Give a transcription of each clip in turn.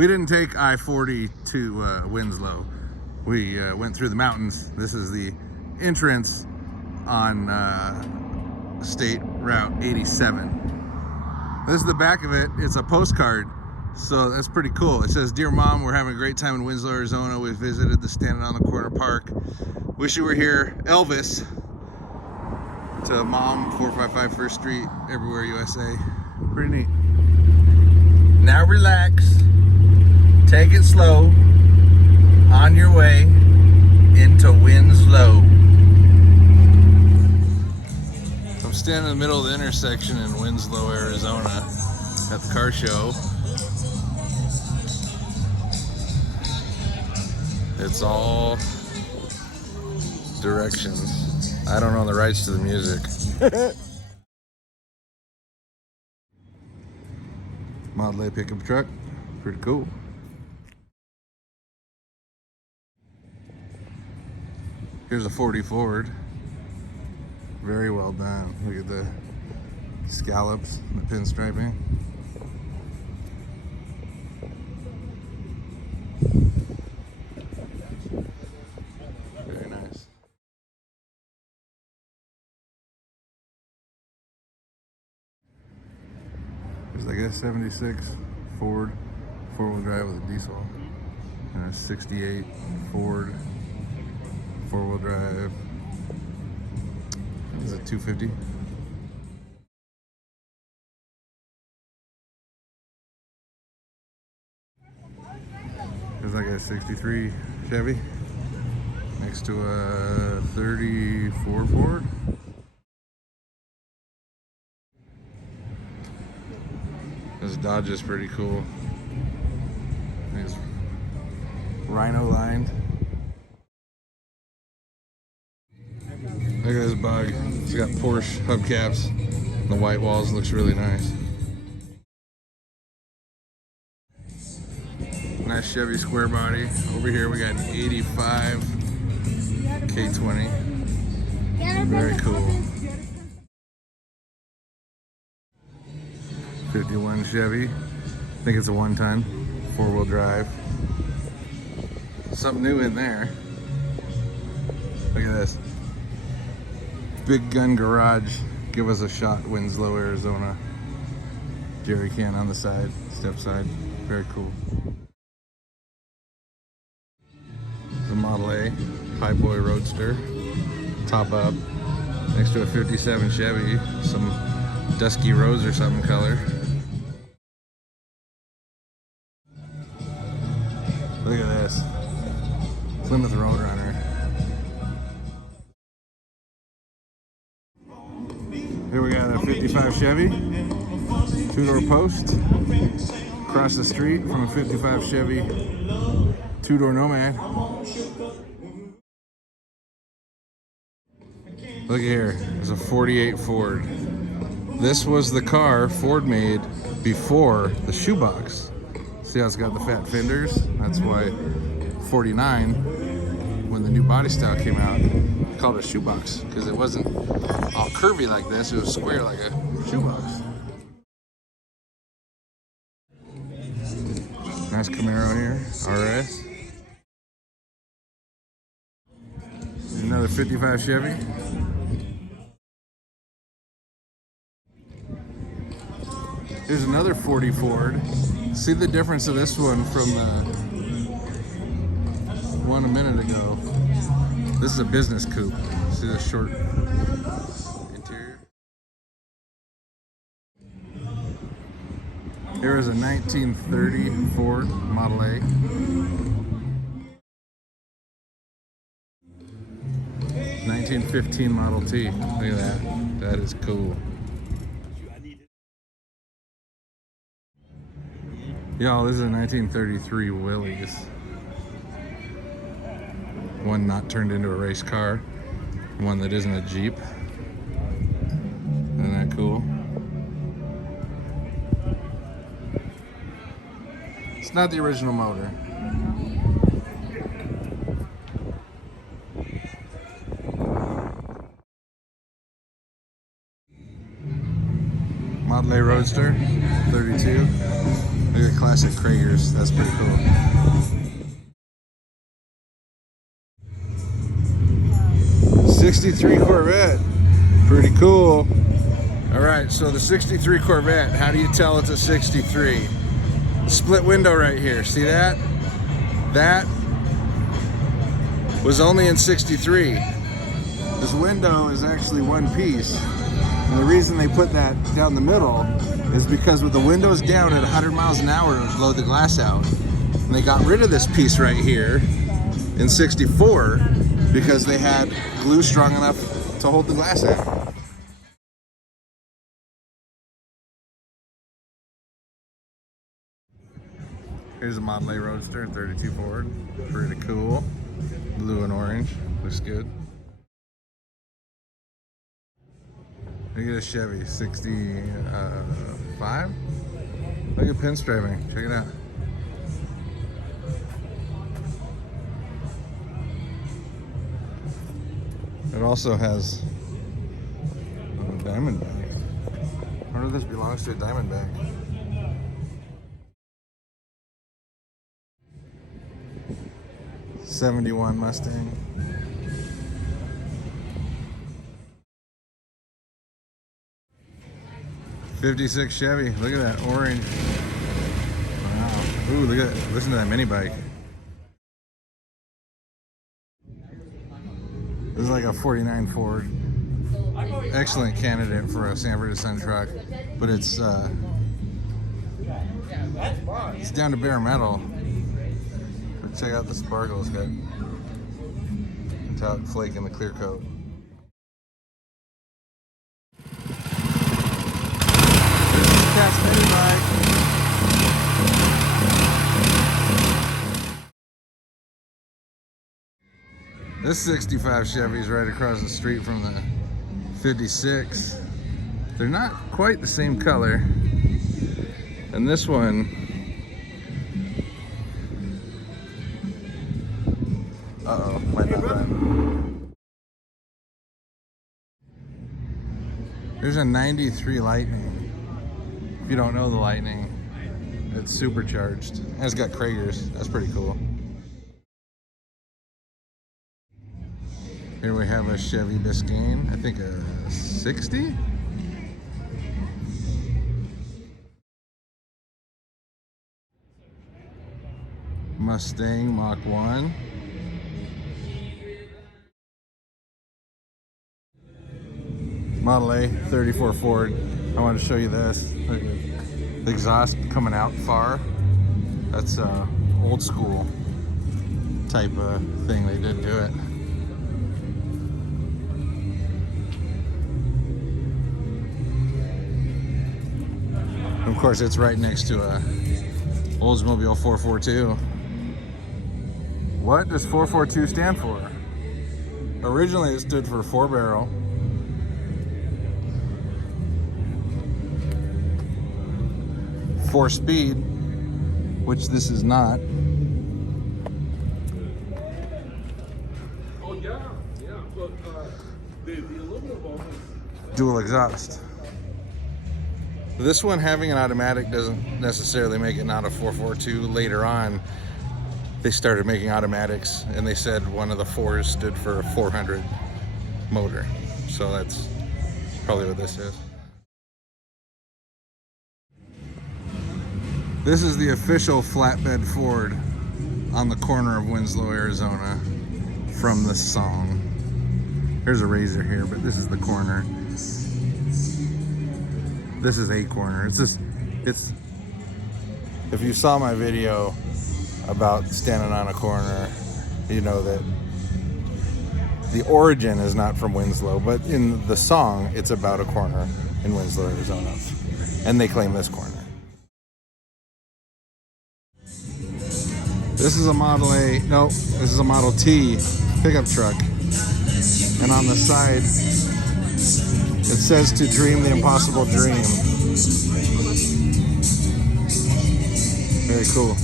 We didn't take I-40 to Winslow. We went through the mountains. This is the entrance on State Route 87. This is the back of it. It's a postcard, so that's pretty cool. It says, "Dear Mom, we're having a great time in Winslow, Arizona. We visited the Standing on the Corner Park. Wish you were here. Elvis." To Mom, 455 First Street, everywhere, USA. Pretty neat. Now relax. Take it slow. On your way into Winslow. I'm standing in the middle of the intersection in Winslow, Arizona at the car show. It's all directions. I don't own the rights to the music. Model A pickup truck, pretty cool. Here's a 40 Ford. Very well done. Look at the scallops and the pinstriping. Very nice. There's like a 76 Ford four-wheel drive with a diesel, and a 68 Ford four-wheel drive. Is it 250? There's like a 63 Chevy next to a 34 Ford. This Dodge is pretty cool. It's rhino lined. Look at this bug. It's got Porsche hubcaps. The white walls looks really nice. Nice Chevy square body. Over here we got an 85 K20. Very cool. 51 Chevy. I think it's a 1-ton, 4-wheel drive. Something new in there. Look at this. Big Gun Garage. Give us a shot, Winslow, Arizona. Jerry can on the side, step side. Very cool. The Model A High Boy Roadster. Top up. Next to a 57 Chevy. Some dusky rose or something color. Look at this. Plymouth Roadrunner. Here we got a 55 Chevy. 2-door post. Across the street from a 55 Chevy 2-door Nomad. Look here. There's a 48 Ford. This was the car Ford made before the Shoebox. See how it's got the fat fenders? That's why 49, when the new body style came out, called it a Shoebox, because it wasn't all curvy like this, it was square like a shoebox. Nice Camaro here, RS. Another 55 Chevy. Here's another 40 Ford. See the difference of this one from the one a minute ago. This is a business coupe. See the short interior? Here is a 1930 Ford Model A. 1915 Model T. Look at that. That is cool. Y'all, this is a 1933 Willys. One not turned into a race car. One that isn't a Jeep. Isn't that cool? It's not the original motor. Model A Roadster, 32. Look at classic Kragers. That's pretty cool. '63 Corvette. Pretty cool. All right, so the '63 Corvette, how do you tell it's a '63? Split window right here, see that? That was only in '63. This window is actually one piece. And the reason they put that down the middle is because with the windows down at 100 miles an hour, it would blow the glass out. And they got rid of this piece right here in '64 because they had glue strong enough to hold the glass out. Here's a Model A Roadster, 32 Ford. Pretty cool. Blue and orange. Looks good. Look at a Chevy 65. Look at pinstriping. Check it out. It also has a diamond bag. I wonder if this belongs to a diamond bag. '71 Mustang. '56 Chevy. Look at that orange. Wow. Ooh, look at that. Listen to that mini bike. This is like a '49 Ford. Excellent candidate for a Sanford & Son truck, but it's down to bare metal. But check out the sparkle it's got. Metallic flake in the clear coat. This '65 Chevy's right across the street from the '56. They're not quite the same color. And this one, might not run. There's a '93 Lightning. If you don't know the Lightning, it's supercharged. And it's got Kragers. That's pretty cool. Here we have a Chevy Biscayne, I think a 60? Mustang Mach 1. Model A 34 Ford. I wanted to show you this. Look at the exhaust coming out far. That's a old school type of thing they did to it. Of course, it's right next to a Oldsmobile 442. What does 442 stand for? Originally, it stood for 4-barrel. Four-speed, which this is not. Oh yeah, but the aluminum one is Dual exhaust. This one having an automatic doesn't necessarily make it not a 442. Later on, they started making automatics, and they said one of the 4s stood for a 400 motor. So that's probably what this is. This is the official Flatbed Ford on the corner of Winslow, Arizona from the song. There's a Razor here, but this is the corner. This is a corner. It's if you saw my video about standing on a corner, you know that the origin is not from Winslow, but in the song, it's about a corner in Winslow, Arizona. And they claim this corner. This is a Model A, no, this is a Model T pickup truck. And on the side, it says to dream the impossible dream. Very cool.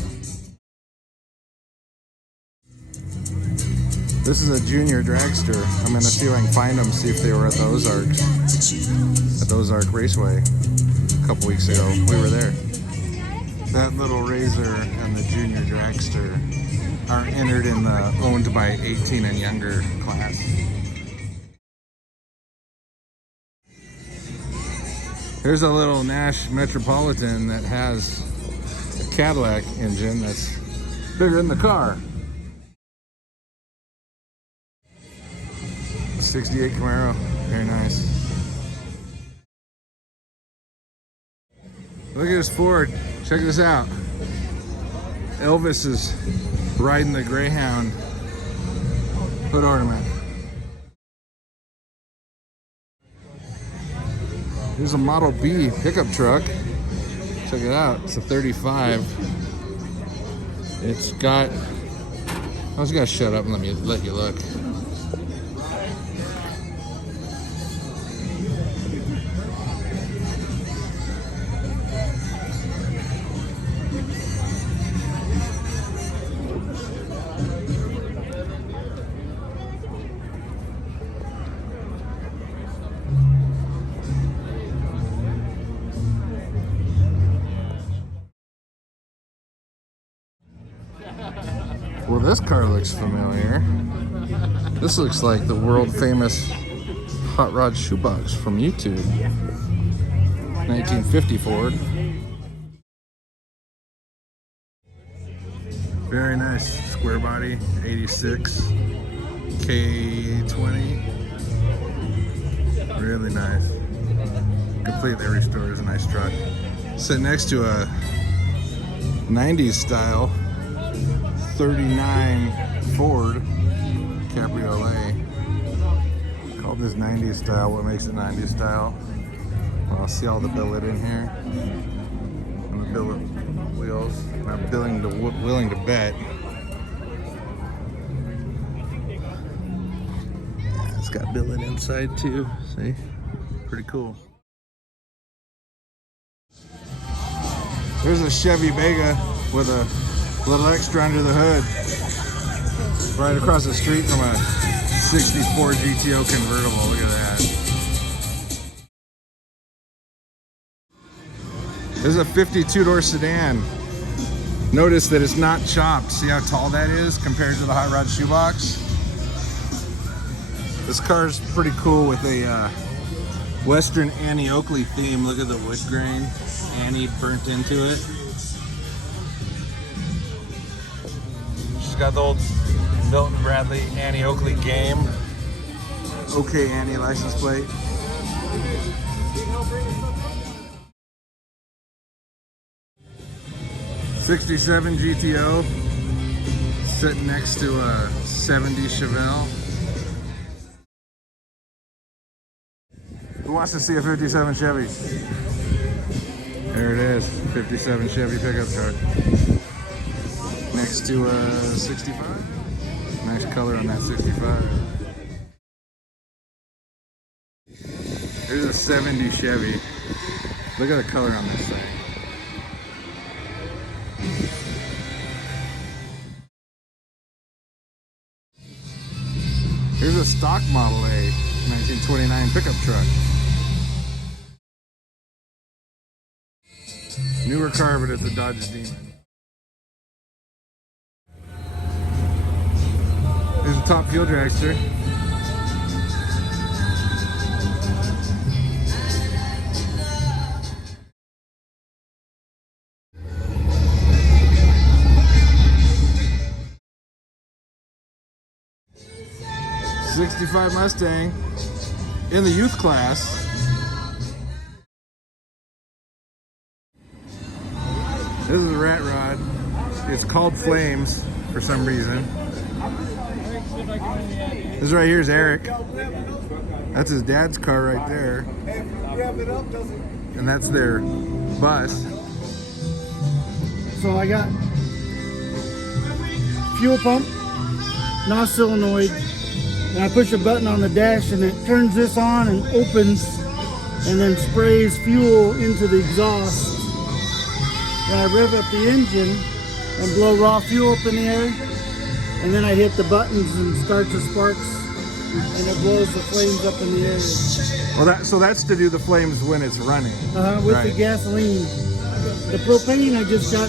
This is a junior dragster. I'm gonna see if I can find them, see if they were at the Ozarks. At the Ozark Raceway a couple weeks ago. We were there. That little Razor and the Junior Dragster are entered in the owned by 18 and younger class. Here's a little Nash Metropolitan that has a Cadillac engine that's bigger than the car. 68 Camaro, very nice. Look at this Ford, check this out. Elvis is riding the Greyhound hood ornament. Here's a Model B pickup truck. Check it out, it's a 35. It's got, I was gonna shut up and let you look. Well, this car looks familiar. This looks like the world famous Hot Rod Shoebox from YouTube. 1950 Ford. Very nice. Square body, 86. K20. Really nice. Completely restored. It's a nice truck. Sitting next to a 90s style 39 Ford Cabriolet. Called this 90s style. What makes it 90s style? Well, I'll see all the billet in here. And the billet wheels. And I'm willing to bet. Yeah, it's got billet inside too. See? Pretty cool. There's a Chevy Vega with a little extra under the hood. Right across the street from a 64 GTO convertible. Look at that. This is a 52-door sedan. Notice that it's not chopped. See how tall that is compared to the Hot Rod Shoebox? This car is pretty cool with a Western Annie Oakley theme. Look at the wood grain. Annie burnt into it. She's got the old Milton Bradley Annie Oakley game. Okay, Annie license plate. '67 GTO sitting next to a '70 Chevelle. Who wants to see a '57 Chevy? There it is, '57 Chevy pickup truck. Next to a '65. Nice color on that '65. There's a '70 Chevy. Look at the color on this thing. Here's a stock Model A 1929 pickup truck. Newer car, but it's a Dodge Demon. There's a top fuel dragster. '65 Mustang in the youth class. This is a rat rod. It's called Flames for some reason. This right here is Eric. That's his dad's car right there. And that's their bus. So I got fuel pump, not solenoid, and I push a button on the dash and it turns this on and opens and then sprays fuel into the exhaust. Then I rev up the engine and blow raw fuel up in the air, and then I hit the buttons and start the sparks and it blows the flames up in the air. Well, so that's to do the flames when it's running. With right. the gasoline. The propane, I just got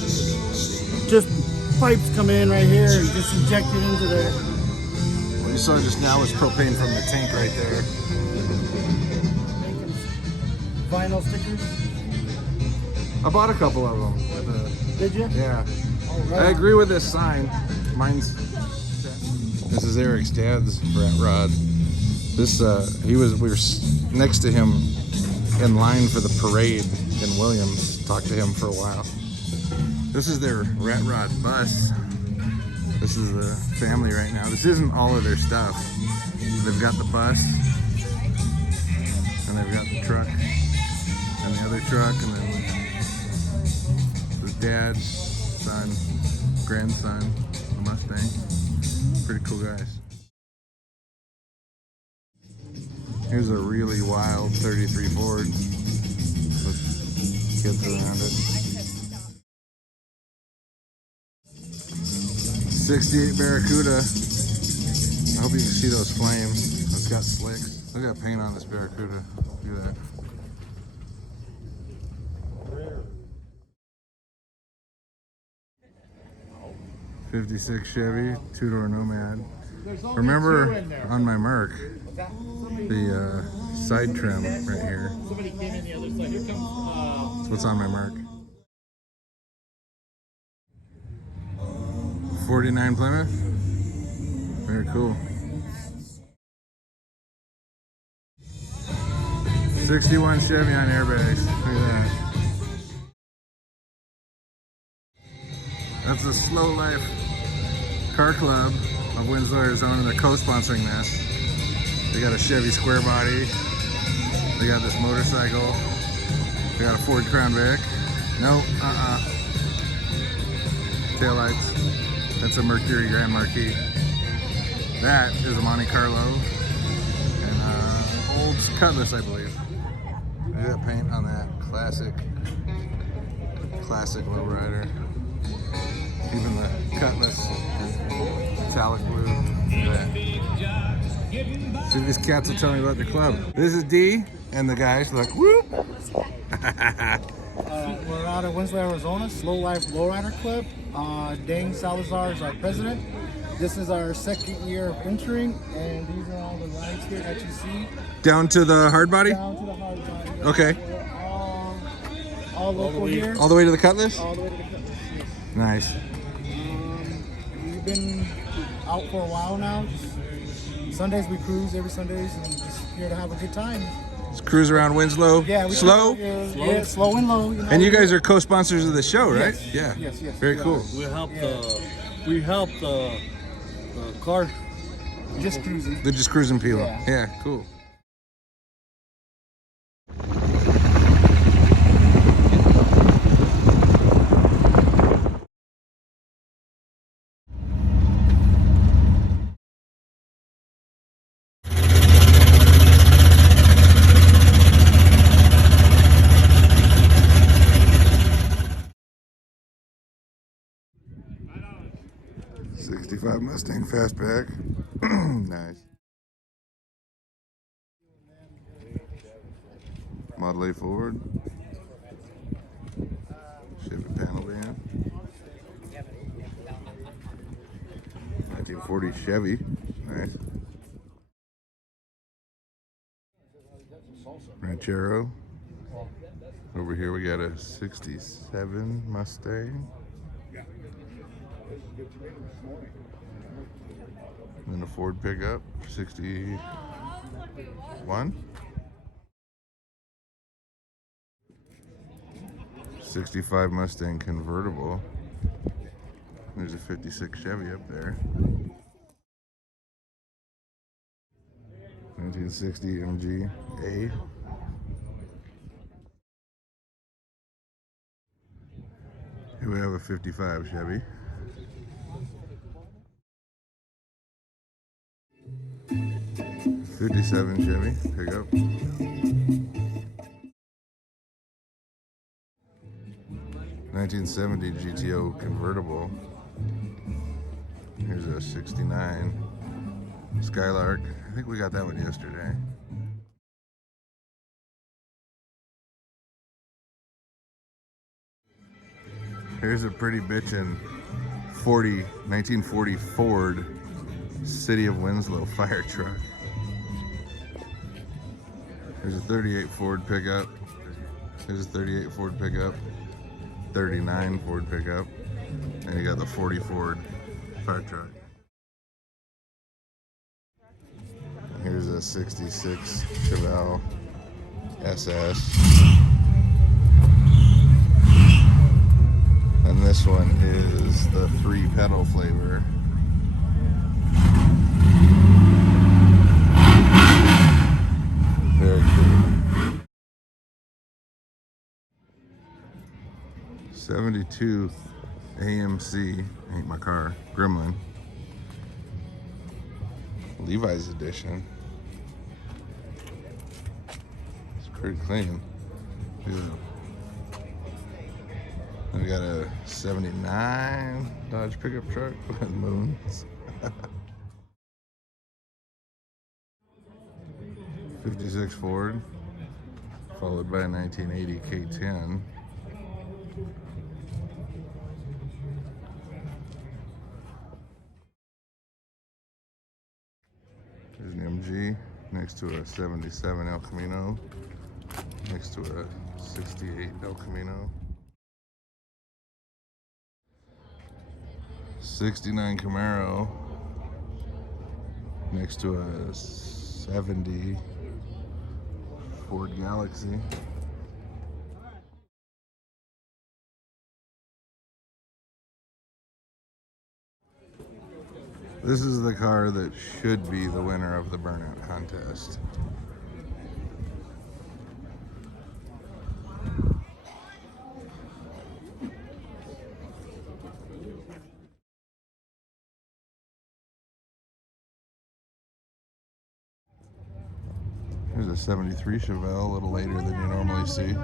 pipes come in right here and just inject it into there. What you saw just now was propane from the tank right there. Making vinyl stickers. I bought a couple of them. Did you? Yeah. Oh, right. I agree with this sign. Mine's. This is Eric's dad's rat rod. This we were next to him in line for the parade in Williams. Talked to him for a while. This is their rat rod bus. This is the family right now. This isn't all of their stuff. They've got the bus, and they've got the truck, and the other truck, and then the dad, son, grandson, the Mustang. Pretty cool guys. Here's a really wild 33 Ford with kids around it. 68 Barracuda. I hope you can see those flames. It's got slicks. Look at that paint on this Barracuda. Look at that. '56 Chevy, two-door Nomad. Remember on my Merc, the side trim right here. Somebody came in the other side. Here comes. That's what's on my Merc. 49 Plymouth. Very cool. 61 Chevy on airbags. Look at that. That's the Slow Life Car Club of Winslow, Arizona. They're co-sponsoring this. They got a Chevy square body. They got this motorcycle. They got a Ford Crown Vic. No, taillights. That's a Mercury Grand Marquis. That is a Monte Carlo. And old Cutlass, I believe. Look at that paint on that classic lowrider. Even the Cutlass is metallic blue. Look at that. See, these cats will tell me about the club. This is D and the guys. Look, whoop. We're out of Winslow, Arizona, Slow Life Lowrider Club. Dane Salazar is our president. This is our second year of entering, and these are all the rides here that you see. Down to the hard body? Down to the hard body. Okay. All local here. All the way to the Cutlass? All the way to the Cutlass, yes. Nice. We've been out for a while now. Sundays we cruise every Sundays and just here to have a good time. Just cruise around Winslow. Yeah, slow. Yeah, slow and low. You know? And you guys are co-sponsors of the show, right? Yes. Yeah. Yes. Very cool. We help the car. Just cruising. The Just Cruis'n people. Yeah. Yeah, cool. '65 Mustang Fastback. Nice. Model A Ford. Chevy panel van. 1940 Chevy. Nice. Ranchero. Over here we got a '67 Mustang. And then a Ford pickup, 61. 65 Mustang convertible. There's a 56 Chevy up there. 1960 MG A. Here we have a 55 Chevy. 57 Chevy pickup. 1970 GTO convertible. Here's a 69 Skylark. I think we got that one yesterday. Here's a pretty bitchin' 1940 Ford City of Winslow fire truck. There's a 38 Ford pickup. There's a 38 Ford pickup. 39 Ford pickup. And you got the 40 Ford fire truck. Here's a 66 Chevelle SS. And this one is the 3-pedal flavor. Very cool. 72 AMC, ain't my car, Gremlin. Levi's edition. It's pretty clean. Yeah. We got a 79 Dodge pickup truck with moons. 56 Ford, followed by a 1980 K10. There's an MG next to a 77 El Camino, next to a 68 El Camino. 69 Camaro next to a 70 Ford Galaxy. This is the car that should be the winner of the burnout contest. Here's a 73 Chevelle, a little later than you normally see.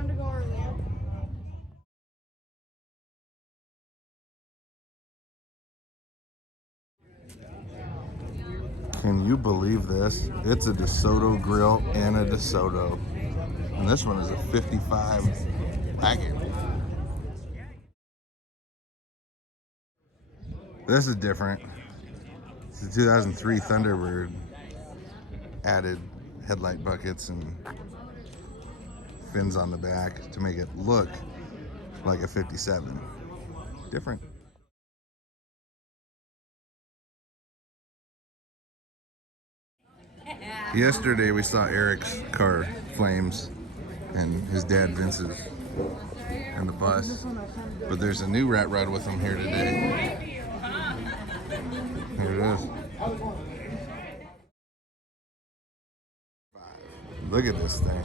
Can you believe this? It's a DeSoto grill and a DeSoto. And this one is a 55 wagon. This is different. It's a 2003 Thunderbird. Added headlight buckets and fins on the back to make it look like a 57. Different. Yesterday we saw Eric's car, Flames, and his dad Vince's, and the bus. But there's a new rat rod with him here today. Here it is. Look at this thing.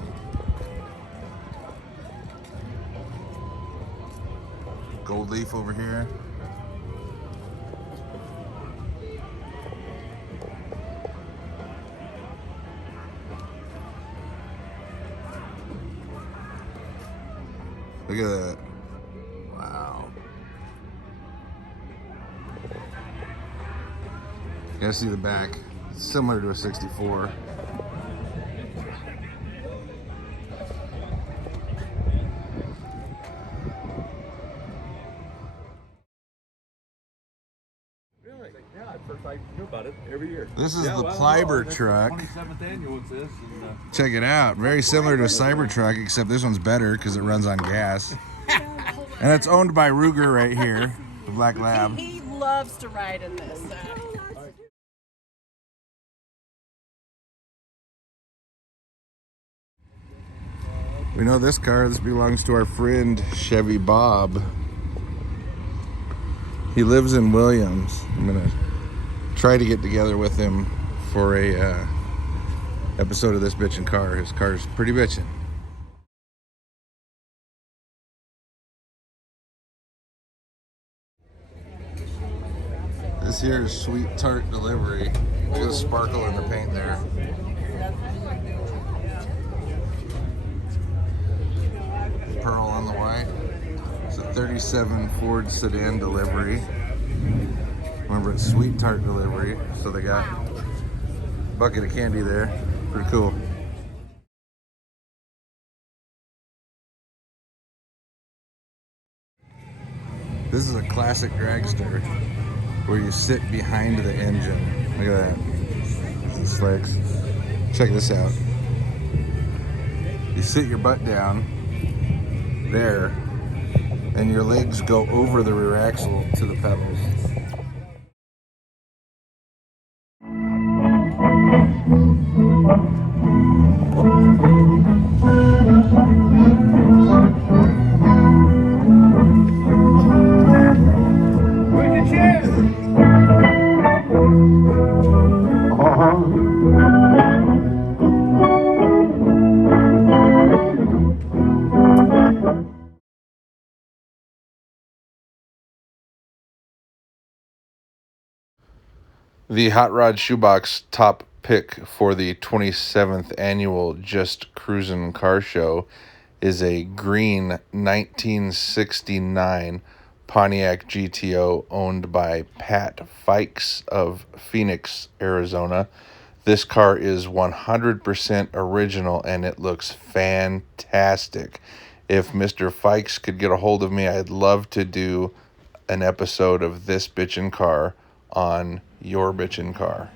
Gold leaf over here. Look at that. Wow. You gotta see the back. It's similar to a 64. I hear about it every year. This is the Plyber Truck. 27th annual it says. Check it out. Very similar to a Cybertruck, except this one's better because it runs on gas. And it's owned by Ruger right here, the Black Lab. He loves to ride in this. We know this car. This belongs to our friend Chevy Bob. He lives in Williams. I'm gonna try to get together with him for a episode of This Bitchin' Car. His car's pretty bitchin'. This here is Sweet Tart Delivery. Look at the sparkle in the paint there. Pearl on the white. It's a 37 Ford sedan delivery. Remember, it's Sweet Tart Delivery, so they got a bucket of candy there. Pretty cool. This is a classic dragster where you sit behind the engine. Look at that. This legs. Check this out. You sit your butt down there, and your legs go over the rear axle to the pedals. The Hot Rod Shoebox top pick for the 27th annual Just Cruis'n Car Show is a green 1969 Pontiac GTO owned by Pat Fikes of Phoenix, Arizona. This car is 100% original and it looks fantastic. If Mr. Fikes could get a hold of me, I'd love to do an episode of this bitchin' car on your bitchin' car.